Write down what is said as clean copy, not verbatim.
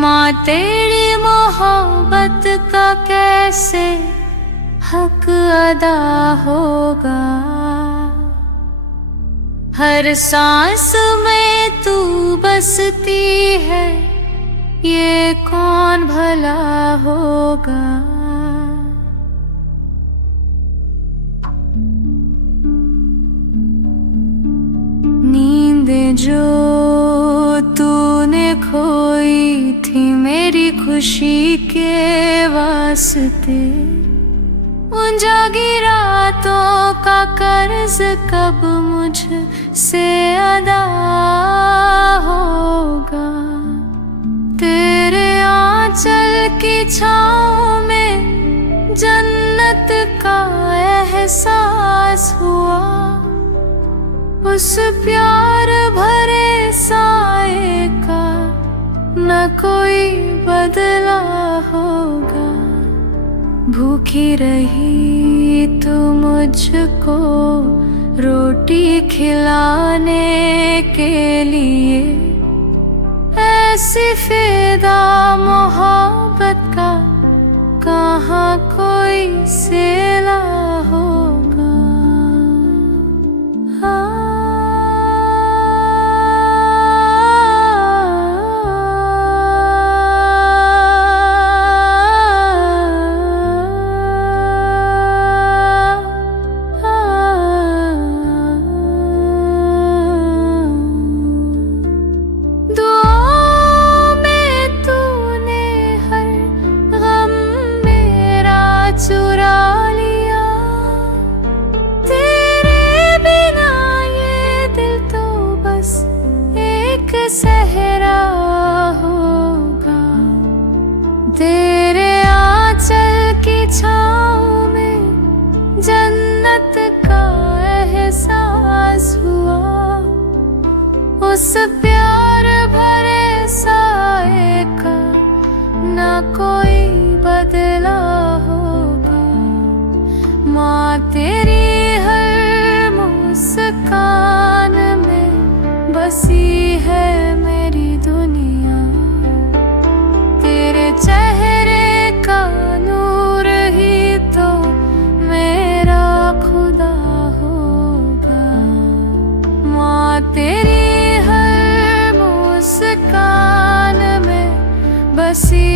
माँ तेरी मोहब्बत का कैसे हक अदा होगा। हर सांस में तू बसती है, ये कौन भला होगा। नींद जो तूने खोई थी मेरी खुशी के वास्ते, उन जागी रातों का कर्ज कब मुझसे अदा होगा। तेरे आंचल की छाँव में जन्नत का एहसास हुआ। उस प्यार भरे साए का न कोई बदला होगा। भूखी रही तू मुझको रोटी खिलाने के लिए, ऐसी फिदा मोहब्बत का कहाँ कोई सिला होगा। चुरा लिया तेरे बिना ये दिल तो बस एक सहरा होगा। तेरे आंचल की छाँव में जन्नत का एहसास हुआ। उस प्यार भरे साए का ना कोई बदला होगा। माँ तेरी हर मुस्कान में बसी है मेरी दुनिया। तेरे चेहरे का नूर ही तो मेरा खुदा होगा। माँ तेरी हर मुस्कान में बसी